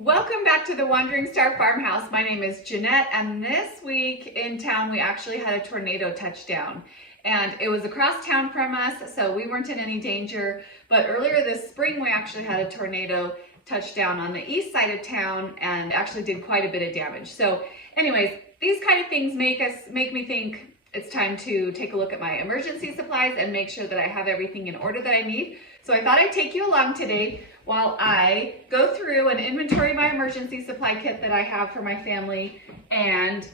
Welcome back to the Wandering Star Farmhouse. My name is Jeanette, and this week in town we actually had a tornado touchdown. And it was across town from us, so we weren't in any danger. But earlier this spring we actually had a tornado touchdown on the east side of town and actually did quite a bit of damage. So anyways, these kind of things make me think it's time to take a look at my emergency supplies and make sure that I have everything in order that I need. So I thought I'd take you along today while I go through and inventory my emergency supply kit that I have for my family and,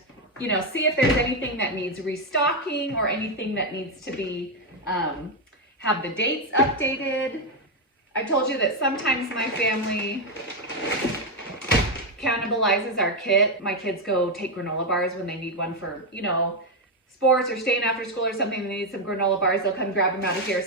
see if there's anything that needs restocking or anything that needs to be, have the dates updated. I told you that sometimes my family cannibalizes our kit. My kids go take granola bars when they need one for, sports or staying after school or something. They need some granola bars. They'll come grab them out of here.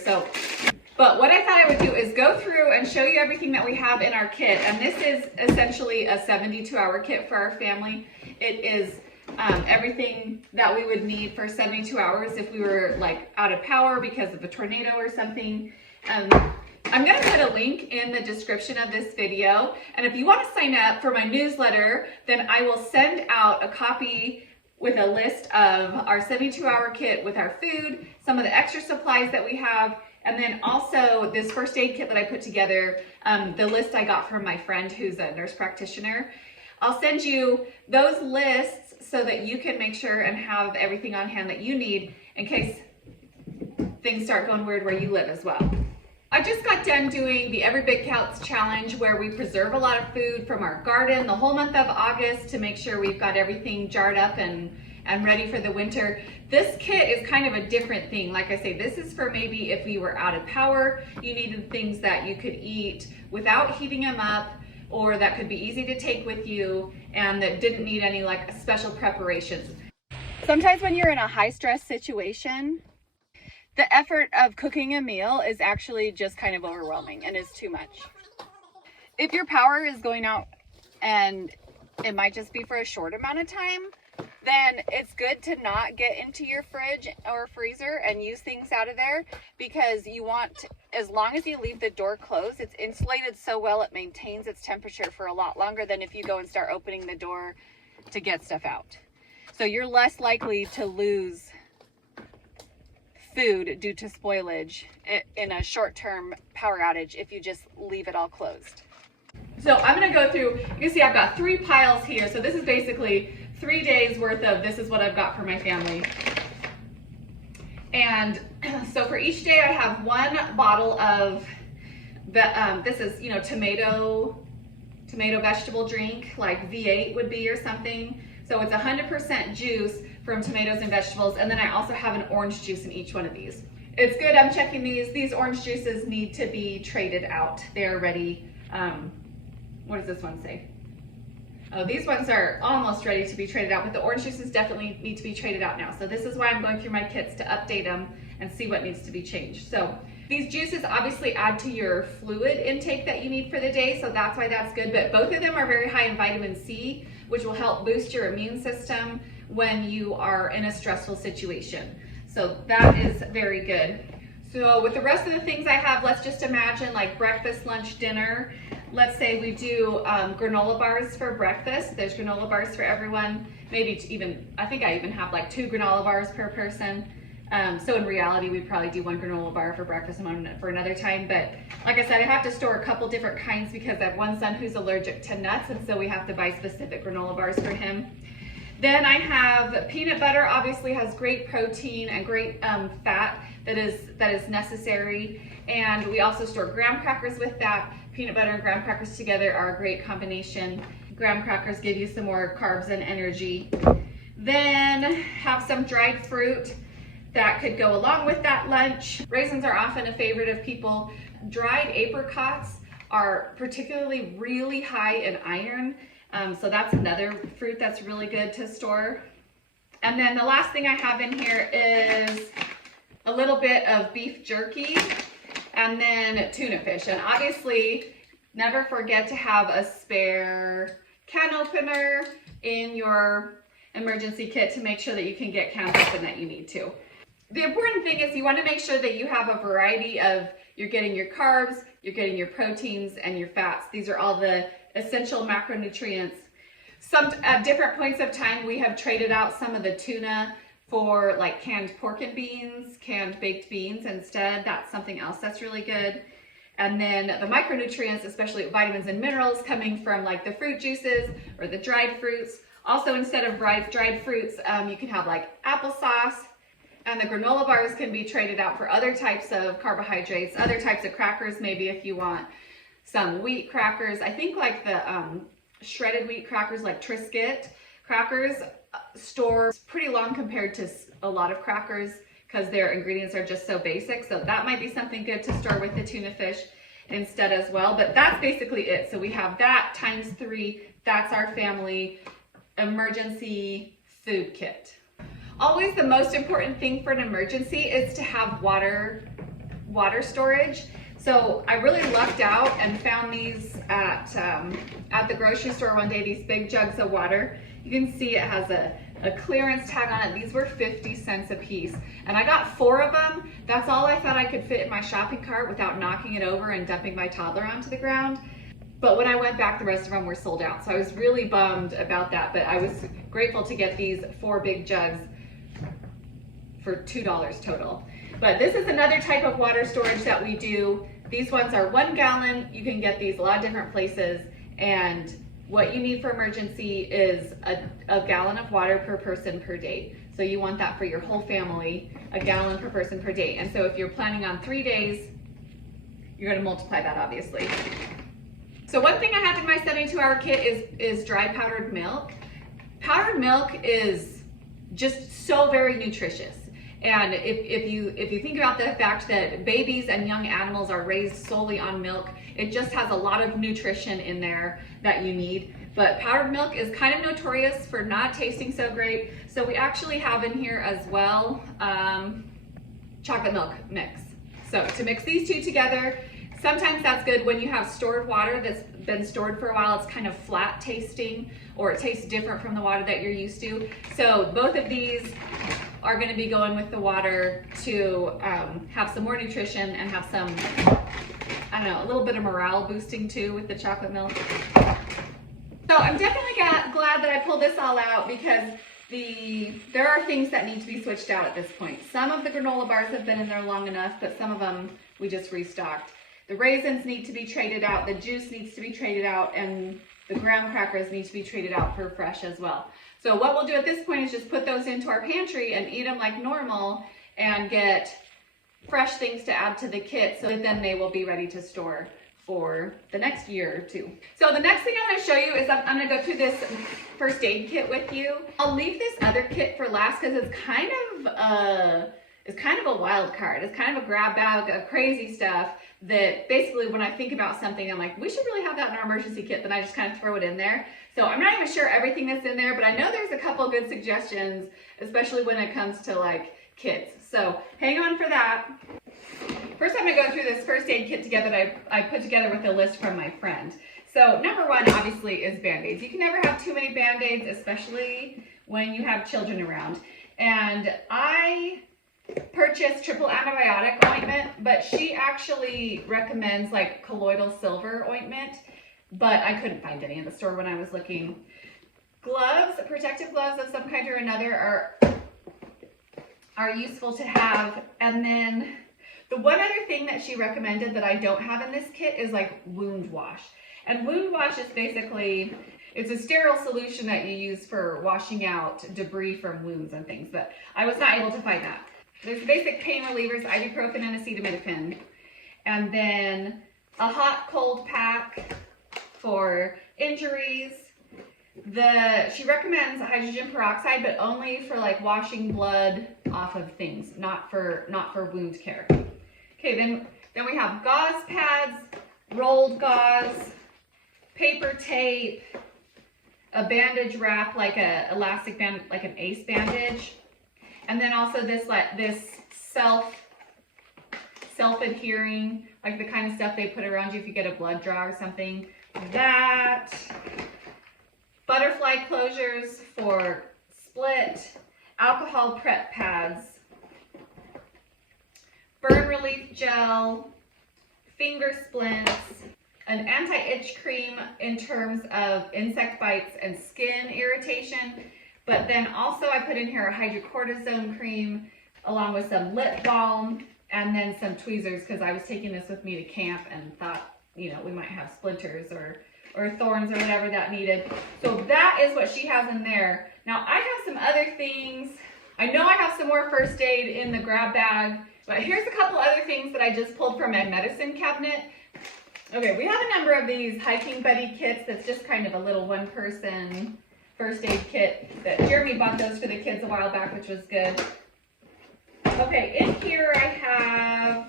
But what I thought I would do is go through and show you everything that we have in our kit. And this is essentially a 72-hour kit for our family. It is everything that we would need for 72 hours if we were like out of power because of a tornado or something. I'm going to put a link in the description of this video. And if you want to sign up for my newsletter, then I will send out a copy with a list of our 72-hour kit with our food, some of the extra supplies that we have, and then also this first aid kit that I put together, the list I got from my friend who's a nurse practitioner. I'll send you those lists so that you can make sure and have everything on hand that you need in case things start going weird where you live as well. I just got done doing the Every Bit Counts challenge where we preserve a lot of food from our garden the whole month of August to make sure we've got everything jarred up and ready for the winter. This kit is kind of a different thing. Like I say, this is for maybe if you were out of power, you needed things that you could eat without heating them up or that could be easy to take with you and that didn't need any like special preparations. Sometimes when you're in a high stress situation, the effort of cooking a meal is actually just kind of overwhelming and is too much. If your power is going out and it might just be for a short amount of time, then it's good to not get into your fridge or freezer and use things out of there because you want, as long as you leave the door closed, it's insulated so well it maintains its temperature for a lot longer than if you go and start opening the door to get stuff out. So you're less likely to lose food due to spoilage in a short-term power outage if you just leave it all closed. So I'm going to go through, you can see I've got 3 piles here. So this is basically 3 days worth of, this is what I've got for my family. And so for each day I have 1 bottle of the, this is, tomato vegetable drink, like V8 would be or something. So it's 100% juice from tomatoes and vegetables. And then I also have an orange juice in each one of these. It's good, I'm checking these. These orange juices need to be traded out. They're ready. What does this one say? Oh, these ones are almost ready to be traded out, but the orange juices definitely need to be traded out now. So this is why I'm going through my kits to update them and see what needs to be changed. So these juices obviously add to your fluid intake that you need for the day, so that's why that's good. But both of them are very high in vitamin C, which will help boost your immune system when you are in a stressful situation. So that is very good. So with the rest of the things I have, let's just imagine like breakfast, lunch, dinner. Let's say we do granola bars for breakfast. There's granola bars for everyone. Maybe even, I think I even have like 2 granola bars per person. So in reality, we'd probably do 1 granola bar for breakfast and 1 for another time. But like I said, I have to store a couple different kinds because I have one son who's allergic to nuts, and so we have to buy specific granola bars for him. Then I have peanut butter, obviously has great protein and great fat that is necessary. And we also store graham crackers with that. Peanut butter and graham crackers together are a great combination. Graham crackers give you some more carbs and energy. Then have some dried fruit that could go along with that lunch. Raisins are often a favorite of people. Dried apricots are particularly really high in iron. So that's another fruit that's really good to store. And then the last thing I have in here is a little bit of beef jerky and then tuna fish. And obviously, never forget to have a spare can opener in your emergency kit to make sure that you can get cans open that you need to. The important thing is you want to make sure that you have a variety of, you're getting your carbs, you're getting your proteins and your fats. These are all the essential macronutrients. Some at different points of time, we have traded out some of the tuna for like canned pork and beans, canned baked beans instead. That's something else that's really good. And then the micronutrients, especially vitamins and minerals, coming from like the fruit juices or the dried fruits. Also, instead of dried fruits, you can have like applesauce. And the granola bars can be traded out for other types of carbohydrates, other types of crackers, maybe if you want some wheat crackers. I think like the shredded wheat crackers, like Triscuit crackers, store pretty long compared to a lot of crackers because their ingredients are just so basic. So that might be something good to store with the tuna fish instead as well. But that's basically it. So we have that times 3. That's our family emergency food kit. Always the most important thing for an emergency is to have water storage. So I really lucked out and found these at the grocery store one day, these big jugs of water. You can see it has a clearance tag on it. These were 50 cents a piece. And I got 4 of them. That's all I thought I could fit in my shopping cart without knocking it over and dumping my toddler onto the ground. But when I went back, the rest of them were sold out. So I was really bummed about that. But I was grateful to get these 4 big jugs for $2 total. But this is another type of water storage that we do. These ones are 1 gallon. You can get these a lot of different places. And what you need for emergency is a gallon of water per person per day. So you want that for your whole family, a gallon per person per day. And so if you're planning on 3 days, you're gonna multiply that obviously. So one thing I have in my 72-hour kit is dry powdered milk. Powdered milk is just so very nutritious. And if you think about the fact that babies and young animals are raised solely on milk, it just has a lot of nutrition in there that you need. But powdered milk is kind of notorious for not tasting so great. So we actually have in here as well chocolate milk mix. So to mix these 2 together, sometimes that's good when you have stored water that's been stored for a while. It's kind of flat tasting, or it tastes different from the water that you're used to. So both of these are going to be going with the water to have some more nutrition and have some, I don't know, a little bit of morale boosting too with the chocolate milk. So I'm definitely glad that I pulled this all out because there are things that need to be switched out at this point. Some of the granola bars have been in there long enough, but some of them we just restocked. The raisins need to be traded out, the juice needs to be traded out, and the graham crackers need to be traded out for fresh as well. So what we'll do at this point is just put those into our pantry and eat them like normal and get fresh things to add to the kit so that then they will be ready to store for the next year or 2. So the next thing I'm going to show you is I'm going to go through this first aid kit with you. I'll leave this other kit for last because it's kind of a wild card. It's kind of a grab bag of crazy stuff that basically when I think about something, I'm like, we should really have that in our emergency kit, then I just kind of throw it in there. So I'm not even sure everything that's in there, but I know there's a couple of good suggestions, especially when it comes to like kits. So hang on for that. First, I'm gonna go through this first aid kit together that I put together with a list from my friend. So number 1, obviously, is Band-Aids. You can never have too many Band-Aids, especially when you have children around. And I purchased triple antibiotic ointment, but she actually recommends like colloidal silver ointment, but I couldn't find any in the store when I was looking. Gloves, protective gloves of some kind or another are useful to have. And then the one other thing that she recommended that I don't have in this kit is like wound wash. And wound wash is basically, it's a sterile solution that you use for washing out debris from wounds and things, but I was not able to find that. There's basic pain relievers, ibuprofen and acetaminophen. And then a hot cold pack for injuries. She recommends hydrogen peroxide, but only for like washing blood off of things, not for wound care. Okay, then we have gauze pads, rolled gauze, paper tape, a bandage wrap, like a elastic band, like an ACE bandage. And then also this self-adhering, like the kind of stuff they put around you if you get a blood draw or something. That. Butterfly closures for split. Alcohol prep pads. Burn relief gel. Finger splints. an anti-itch cream in terms of insect bites and skin irritation, but then also I put in here a hydrocortisone cream along with some lip balm and then some tweezers, because I was taking this with me to camp and thought, you know, we might have splinters or thorns or whatever that needed. So that is what she has in there. Now I have some other things. I know I have some more first aid in the grab bag, but here's a couple other things that I just pulled from my medicine cabinet. Okay, we have a number of these hiking buddy kits that's just kind of a little one-person first aid kit that Jeremy bought those for the kids a while back, which was good. Okay, in here I have,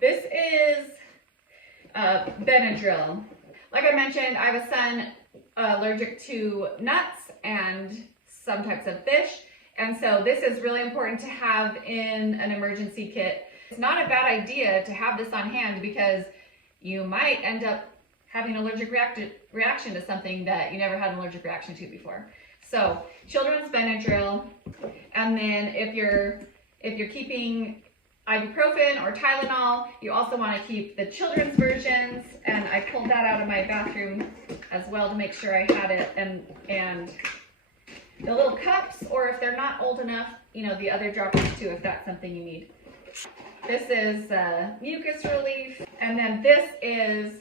this is Benadryl. Like I mentioned, I have a son allergic to nuts and some types of fish, and so this is really important to have in an emergency kit. It's not a bad idea to have this on hand because you might end up having an allergic reaction to something that you never had an allergic reaction to before. So children's Benadryl, and then if you're keeping ibuprofen or Tylenol, you also want to keep the children's versions, and I pulled that out of my bathroom as well to make sure I had it, and the little cups, or if they're not old enough, you know, the other droppers too, if that's something you need. This is mucus relief, and then this is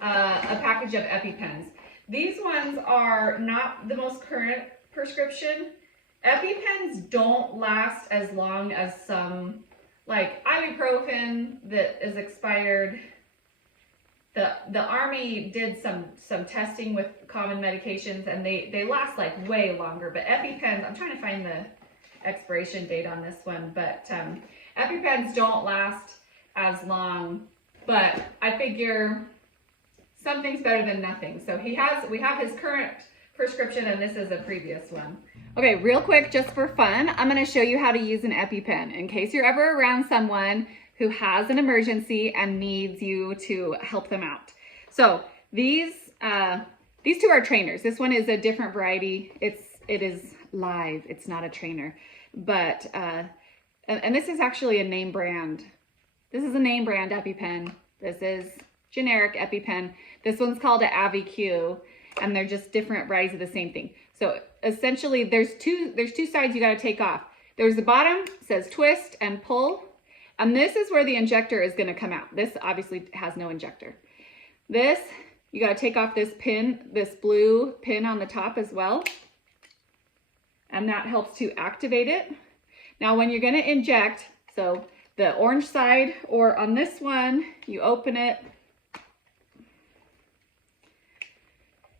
a package of EpiPens. These ones are not the most current prescription. EpiPens don't last as long as some, like ibuprofen that is expired. The Army did some testing with common medications, and they last like way longer. But EpiPens, I'm trying to find the expiration date on this one, but EpiPens don't last as long. But I figure something's better than nothing. So we have his current prescription, and this is a previous one. Okay, real quick, just for fun, I'm going to show you how to use an EpiPen in case you're ever around someone who has an emergency and needs you to help them out. So these two are trainers. This one is a different variety. It is live. It's not a trainer, but and this is actually a name brand. This is a name brand EpiPen. This is generic EpiPen. This one's called an AviQ, and they're just different varieties of the same thing. So essentially, there's two sides you got to take off. There's the bottom, says twist and pull, and this is where the injector is going to come out. This obviously has no injector. This, you got to take off this pin, this blue pin on the top as well, and that helps to activate it. Now, when you're going to inject, so the orange side, or on this one, you open it.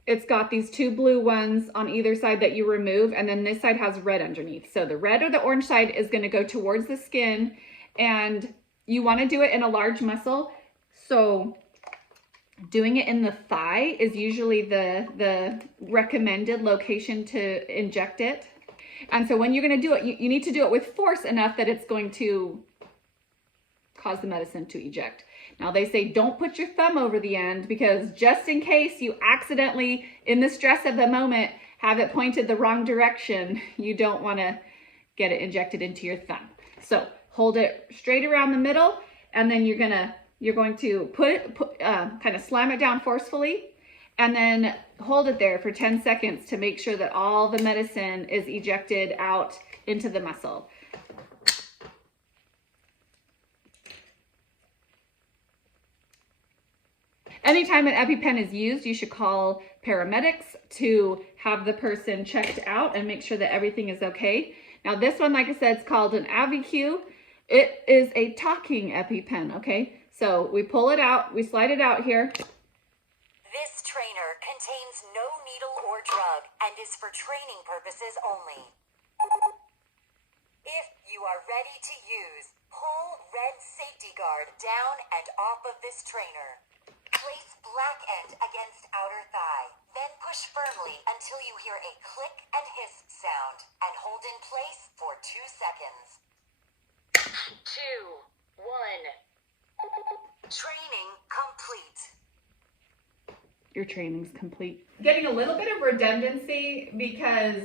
It's got these two blue ones on either side that you remove, and then this side has red underneath. So the red or the orange side is going to go towards the skin, and you want to do it in a large muscle. So doing it in the thigh is usually the recommended location to inject it. And so when you're going to do it, you need to do it with force enough that it's going to cause the medicine to eject. Now they say don't put your thumb over the end, because just in case you accidentally, in the stress of the moment, have it pointed the wrong direction, you don't want to get it injected into your thumb. So hold it straight around the middle, and then you're going to kind of slam it down forcefully, and then hold it there for 10 seconds to make sure that all the medicine is ejected out into the muscle. Anytime an EpiPen is used, you should call paramedics to have the person checked out and make sure that everything is okay. Now this one, like I said, it's called an AviQ. It is a talking EpiPen, okay? So we pull it out, we slide it out here. This trainer contains no needle or drug and is for training purposes only. If you are ready to use, pull red safety guard down and off of this trainer. Place black end against outer thigh, then push firmly until you hear a click and hiss sound, and hold in place for 2 seconds. 2, 1. Training complete. Your training's complete. Getting a little bit of redundancy, because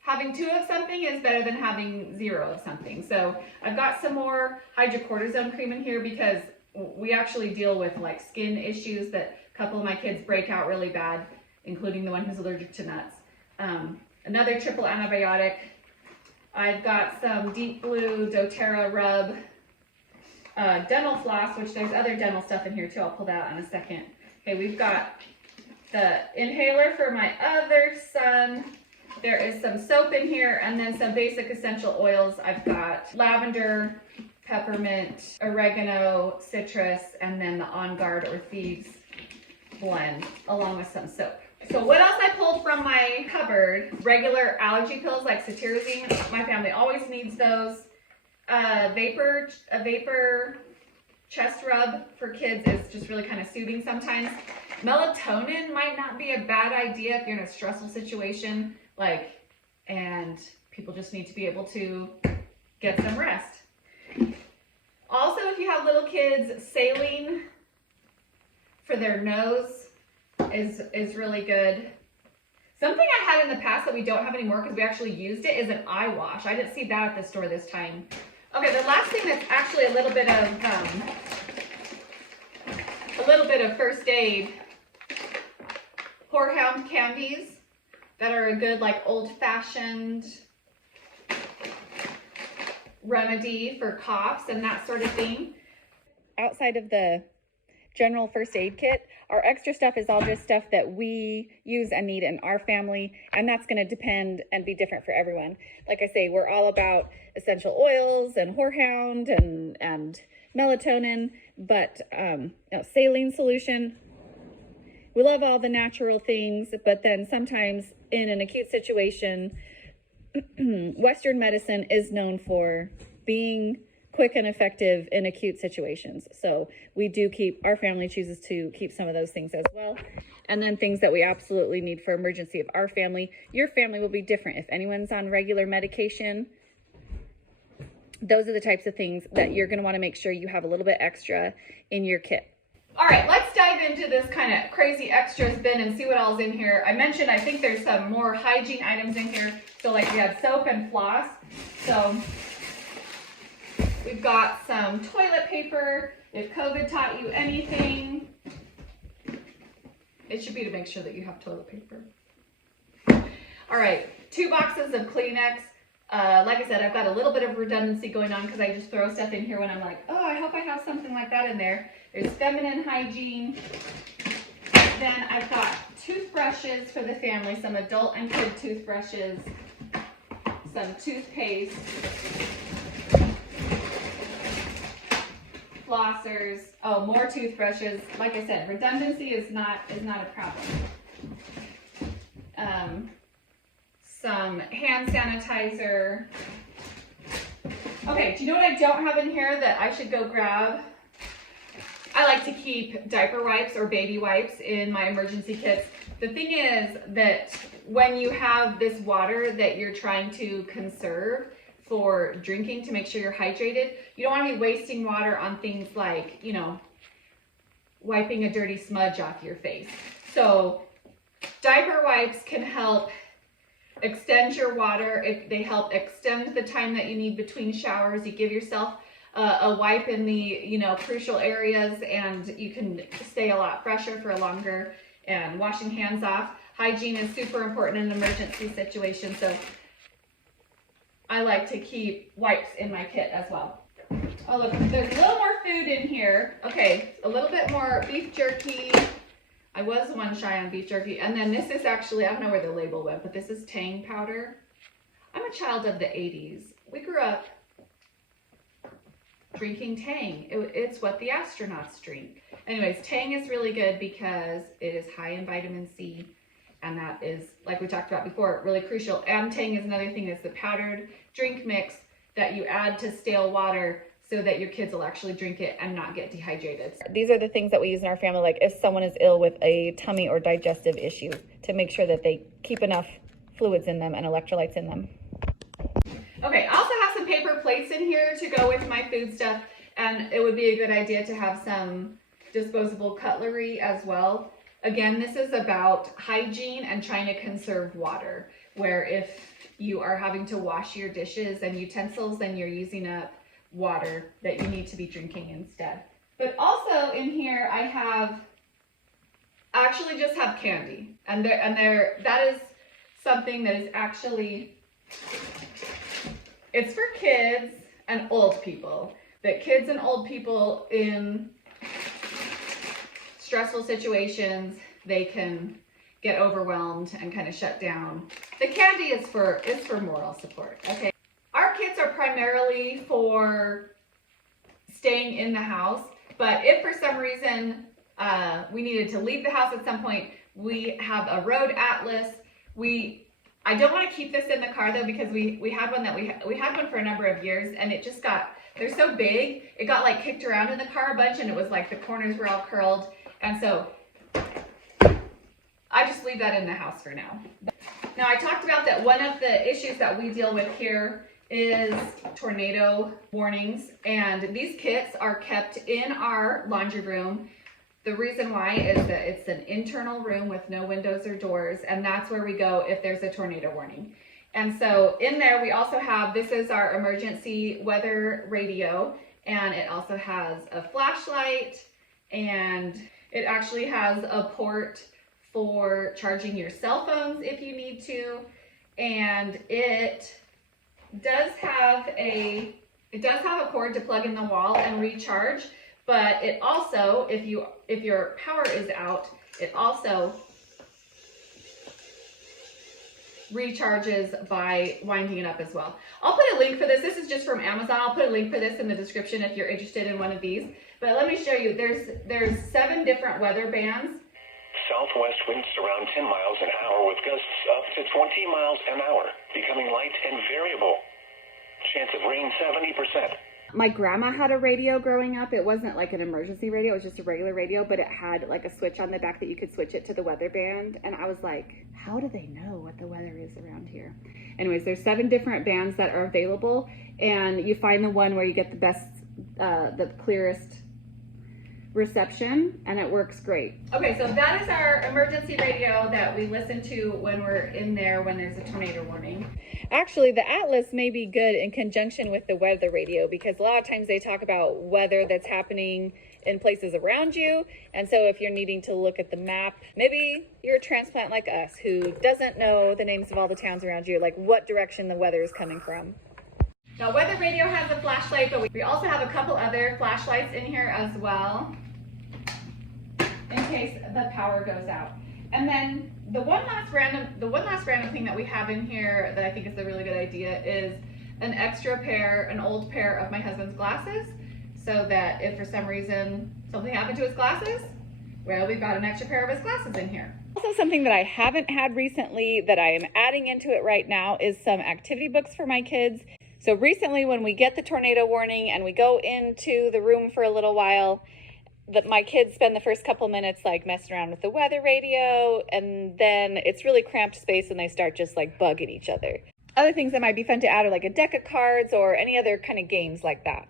having 2 of something is better than having 0 of something. So I've got some more hydrocortisone cream in here because we actually deal with like skin issues that a couple of my kids break out really bad, including the one who's allergic to nuts. Another triple antibiotic. I've got some Deep Blue doTERRA rub, dental floss, which there's other dental stuff in here too. I'll pull that out in a second. Okay, we've got the inhaler for my other son. There is some soap in here, and then some basic essential oils. I've got lavender, peppermint, oregano, citrus, and then the On Guard or Thieves blend, along with some soap. So what else I pulled from my cupboard? Regular allergy pills like cetirizine. My family always needs those. A vapor chest rub for kids is just really kind of soothing sometimes. Melatonin might not be a bad idea if you're in a stressful situation, and people just need to be able to get some rest. Also, if you have little kids, saline for their nose is really good. Something I had in the past that we don't have anymore because we actually used it is an eye wash. I didn't see that at the store this time. Okay, the last thing that's actually a little bit of first aid. Horehound candies that are a good like old-fashioned remedy for coughs and that sort of thing. Outside of the general first aid kit, our extra stuff is all just stuff that we use and need in our family, and that's going to depend and be different for everyone. Like I say, we're all about essential oils and horehound and melatonin, but saline solution. We love all the natural things, but then sometimes in an acute situation, Western medicine is known for being quick and effective in acute situations. So we do our family chooses to keep some of those things as well. And then things that we absolutely need for emergency of our family. Your family will be different. If anyone's on regular medication, those are the types of things that you're going to want to make sure you have a little bit extra in your kit. All right, let's dive into this kind of crazy extras bin and see what all's in here. I mentioned I think there's some more hygiene items in here. So like we have soap and floss. So we've got some toilet paper. If COVID taught you anything, it should be to make sure that you have toilet paper. All right, 2 boxes of Kleenex. Like I said, I've got a little bit of redundancy going on because I just throw stuff in here when I'm like, oh, I hope I have something like that in there. There's feminine hygiene. Then I've got toothbrushes for the family, some adult and kid toothbrushes, some toothpaste, flossers, more toothbrushes. Like I said, redundancy is not a problem. Some hand sanitizer. Okay, do you know what I don't have in here that I should go grab? I like to keep diaper wipes or baby wipes in my emergency kits. The thing is that when you have this water that you're trying to conserve for drinking to make sure you're hydrated, you don't want to be wasting water on things like, wiping a dirty smudge off your face. So diaper wipes can help extend your water. They help extend the time that you need between showers. You give yourself a wipe in the crucial areas, and you can stay a lot fresher for longer. And washing hands off. Hygiene is super important in an emergency situation, so I like to keep wipes in my kit as well. Oh look, there's a little more food in here. Okay, a little bit more beef jerky. I was one shy on beef jerky. And then this is actually, I don't know where the label went, but this is Tang powder. I'm a child of the 80s. We grew up drinking Tang. It's what the astronauts drink. Anyways, Tang is really good because it is high in vitamin C. And that is, like we talked about before, really crucial. And Tang is another thing that's the powdered drink mix that you add to stale water so that your kids will actually drink it and not get dehydrated. These are the things that we use in our family, like if someone is ill with a tummy or digestive issue, to make sure that they keep enough fluids in them and electrolytes in them. Okay, I also have some paper plates in here to go with my food stuff, and it would be a good idea to have some disposable cutlery as well. Again, this is about hygiene and trying to conserve water, where if you are having to wash your dishes and utensils, then you're using up water that you need to be drinking instead. But also in here I actually just have candy, and that is something that is actually, it's for kids and old people. That kids and old people in stressful situations, they can get overwhelmed and kind of shut down. The candy is for moral support. Okay, our kits are primarily for staying in the house, but if for some reason we needed to leave the house at some point, we have a road atlas. I don't want to keep this in the car though, because we had one that we had one for a number of years, and it just got, they're so big, it got like kicked around in the car a bunch, and it was like the corners were all curled, and so I just leave that in the house for now. Now I talked about that one of the issues that we deal with here is tornado warnings, and these kits are kept in our laundry room. The reason why is that it's an internal room with no windows or doors, and that's where we go if there's a tornado warning. And so in there we also have, this is our emergency weather radio, and it also has a flashlight, and it actually has a port for charging your cell phones if you need to, and it does have a cord to plug in the wall and recharge. But it also, if your power is out, it also recharges by winding it up as well. I'll put a link for this. This is just from Amazon. I'll put a link for this in the description if you're interested in one of these. But let me show you. There's 7 different weather bands. Southwest winds around 10 miles an hour with gusts up to 20 miles an hour, becoming light and variable. Chance of rain 70%. My grandma had a radio growing up. It wasn't like an emergency radio, it was just a regular radio, but it had like a switch on the back that you could switch it to the weather band. And I was like, how do they know what the weather is around here? Anyways, there's 7 different bands that are available, and you find the one where you get the best, the clearest reception, and it works great. Okay, so that is our emergency radio that we listen to when we're in there when there's a tornado warning. Actually, the Atlas may be good in conjunction with the weather radio, because a lot of times they talk about weather that's happening in places around you. And so if you're needing to look at the map, maybe you're a transplant like us who doesn't know the names of all the towns around you, like what direction the weather is coming from. Now, weather radio has a flashlight, but we also have a couple other flashlights in here as well, in case the power goes out. And then the one last random thing that we have in here that I think is a really good idea is an old pair of my husband's glasses, so that if for some reason something happened to his glasses, well, we've got an extra pair of his glasses in here. Also, something that I haven't had recently that I am adding into it right now is some activity books for my kids. So recently, when we get the tornado warning and we go into the room for a little while, that my kids spend the first couple minutes like messing around with the weather radio, and then it's really cramped space and they start just like bugging each other. Other things that might be fun to add are like a deck of cards or any other kind of games like that.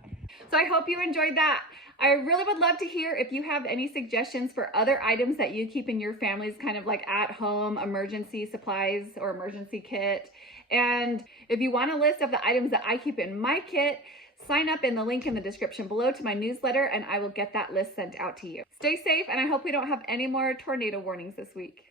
So I hope you enjoyed that. I really would love to hear if you have any suggestions for other items that you keep in your family's kind of like at home emergency supplies or emergency kit. And if you want a list of the items that I keep in my kit, sign up in the link in the description below to my newsletter, and I will get that list sent out to you. Stay safe, and I hope we don't have any more tornado warnings this week.